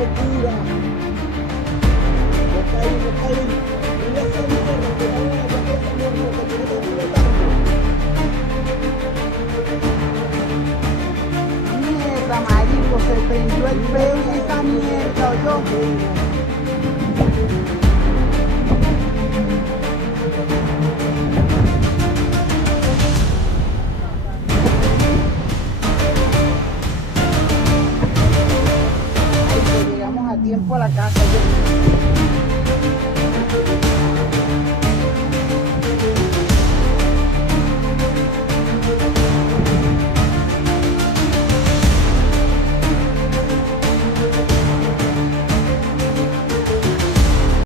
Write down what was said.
locura! ¡No caí! ¡Mira esa mierda! ¡Que no voy a sacar esa mierda! ¡Que no te explotando! ¡Mierda, marico! Se prendió el peo y esa mierda, ¿oyó? Llegamos a tiempo a la casa.